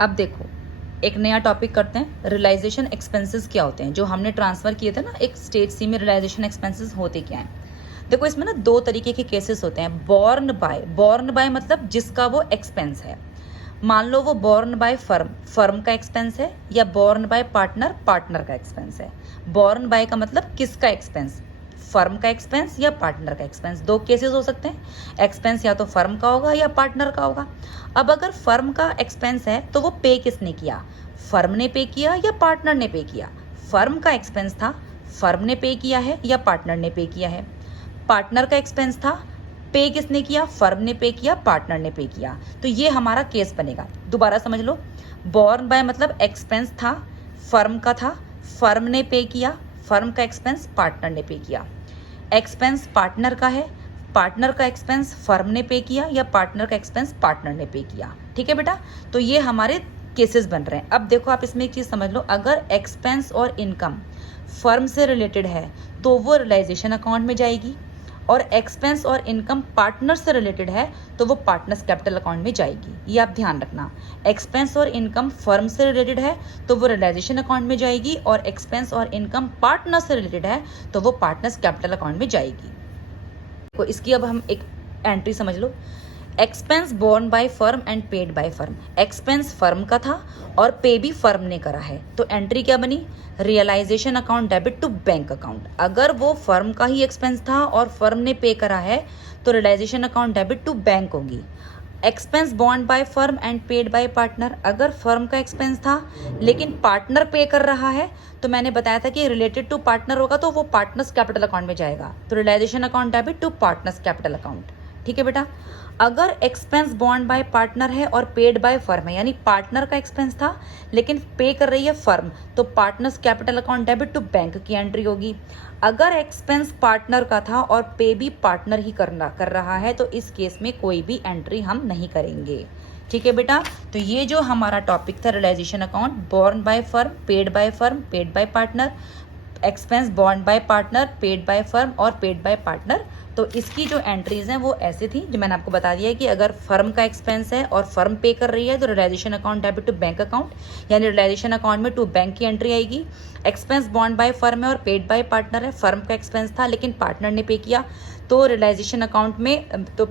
अब देखो एक नया टॉपिक करते हैं, रियलाइजेशन एक्सपेंसेस क्या होते हैं। जो हमने ट्रांसफ़र किए थे ना एक स्टेज सी में, रियलाइजेशन एक्सपेंसेस होते क्या हैं। देखो इसमें ना दो तरीके के केसेस होते हैं। बॉर्न बाय मतलब जिसका वो एक्सपेंस है। मान लो वो बॉर्न बाय फर्म का एक्सपेंस है, या बॉर्न बाय पार्टनर का एक्सपेंस है। बॉर्न बाय का मतलब किसका एक्सपेंस, फर्म का एक्सपेंस या पार्टनर का एक्सपेंस। दो केसेस हो सकते हैं, एक्सपेंस या तो फर्म का होगा या पार्टनर का होगा। अब अगर फर्म का एक्सपेंस है तो वो पे किसने किया, फर्म ने पे किया या पार्टनर ने पे किया। फर्म का एक्सपेंस था, फर्म ने पे किया है या पार्टनर ने पे किया है। पार्टनर का एक्सपेंस था, पे किसने किया, फर्म ने पे किया, पार्टनर ने पे किया। तो ये हमारा केस बनेगा। दोबारा समझ लो, बॉर्न बाय मतलब एक्सपेंस था, फर्म का था, फर्म ने पे किया, फर्म का एक्सपेंस पार्टनर ने पे किया। एक्सपेंस पार्टनर का है, पार्टनर का एक्सपेंस फर्म ने पे किया या पार्टनर का एक्सपेंस पार्टनर ने पे किया। ठीक है बेटा, तो ये हमारे केसेस बन रहे हैं। अब देखो आप इसमें एक चीज़ समझ लो, अगर एक्सपेंस और इनकम फर्म से रिलेटेड है तो वो रियलाइजेशन अकाउंट में जाएगी, और एक्सपेंस और इनकम पार्टनर से रिलेटेड है तो वो पार्टनर्स कैपिटल अकाउंट में जाएगी। ये आप ध्यान रखना, एक्सपेंस और इनकम फर्म से रिलेटेड है तो वो रियलाइजेशन अकाउंट में जाएगी, और एक्सपेंस और इनकम पार्टनर से रिलेटेड है तो वो पार्टनर्स कैपिटल अकाउंट में जाएगी। तो इसकी अब हम एक एंट्री समझ लो, expense borne by firm and paid by firm. Expense firm का था और पे भी फर्म ने करा है, तो एंट्री क्या बनी, realisation account debit to bank account. अगर वो फर्म का ही एक्सपेंस था और फर्म ने पे करा है तो realisation account debit to bank होगी। एक्सपेंस बॉन्ड by firm and paid by partner, अगर फर्म का एक्सपेंस था लेकिन पार्टनर पे कर रहा है तो मैंने बताया था कि रिलेटेड टू पार्टनर होगा तो वो पार्टनर्स कैपिटल अकाउंट में जाएगा, तो realisation account debit to partners capital account. ठीक है बेटा, अगर एक्सपेंस बॉन्ड बाय पार्टनर है और पेड बाय फर्म है, यानी पार्टनर का एक्सपेंस था लेकिन पे कर रही है फर्म, तो partners capital account debit to bank की एंट्री होगी। अगर एक्सपेंस पार्टनर का था और पे भी पार्टनर ही कर रहा है तो इस केस में कोई भी एंट्री हम नहीं करेंगे। ठीक है बेटा, तो ये जो हमारा टॉपिक था realisation account, borne by firm, paid by partner, expense बॉन्ड by partner, paid by firm और पेड बाय पार्टनर। तो इसकी जो एंट्रीज हैं वो ऐसे थी जो मैंने आपको बता दिया है कि अगर फर्म का एक्सपेंस है और फर्म पे कर रही है तो realisation account debit to bank account, यानी रियलाइजेशन अकाउंट में टू बैंक की एंट्री आएगी। एक्सपेंस बॉन्ड बाय फर्म है और पेड बाय पार्टनर है, फर्म का एक्सपेंस था लेकिन पार्टनर ने पे किया तो रियलाइजेशन अकाउंट में तो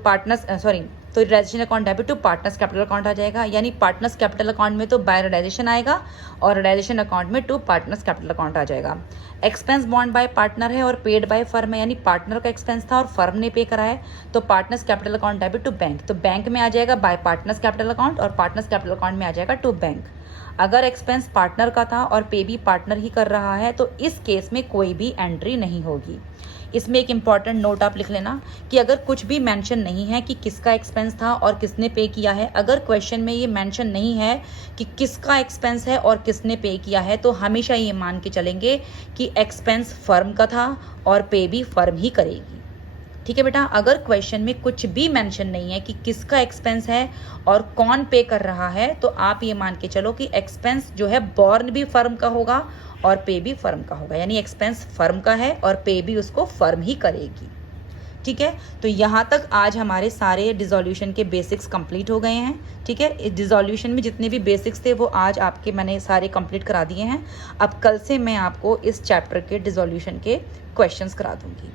realisation account debit to partners capital account आ जाएगा, यानी पार्टनर्स कैपिटल अकाउंट में तो बाय रियलाइजेशन आएगा और रियलाइजेशन अकाउंट में टू पार्टनर्स कैपिटल अकाउंट आ जाएगा। एक्सपेंस बॉन्ड बाय पार्टनर है और पेड बाय फर्म है, यानी पार्टनर का एक्सपेंस था और फर्म ने पे करा है तो partners capital account debit to bank, तो बैंक में आ जाएगा बाय पार्टनर्स कैपिटल अकाउंट और पार्टनर्स कैपिटल अकाउंट में आ जाएगा टू बैंक। अगर एक्सपेंस पार्टनर का था और पे भी पार्टनर ही कर रहा है तो इस केस में कोई भी एंट्री नहीं होगी। इसमें एक इंपॉर्टेंट नोट आप लिख लेना कि अगर कुछ भी मेंशन नहीं है कि किसका एक्सपेंस था और किसने पे किया है, अगर क्वेश्चन में ये मेंशन नहीं है कि किसका एक्सपेंस है और किसने पे किया है, तो हमेशा ये मान के चलेंगे कि एक्सपेंस फर्म का था और पे भी फर्म ही करेगी। ठीक है बेटा, अगर क्वेश्चन में कुछ भी मेंशन नहीं है कि किसका एक्सपेंस है और कौन पे कर रहा है, तो आप ये मान के चलो कि एक्सपेंस जो है बॉर्न भी फर्म का होगा और पे भी फर्म का होगा, यानी एक्सपेंस फर्म का है और पे भी उसको फर्म ही करेगी। ठीक है, तो यहाँ तक आज हमारे सारे डिसोल्यूशन के बेसिक्स कंप्लीट हो गए हैं। ठीक है, इस डिसोल्यूशन में जितने भी बेसिक्स थे वो आज आपके मैंने सारे कंप्लीट करा दिए हैं। अब कल से मैं आपको इस चैप्टर के डिसोल्यूशन के क्वेश्चंस करा दूंगी।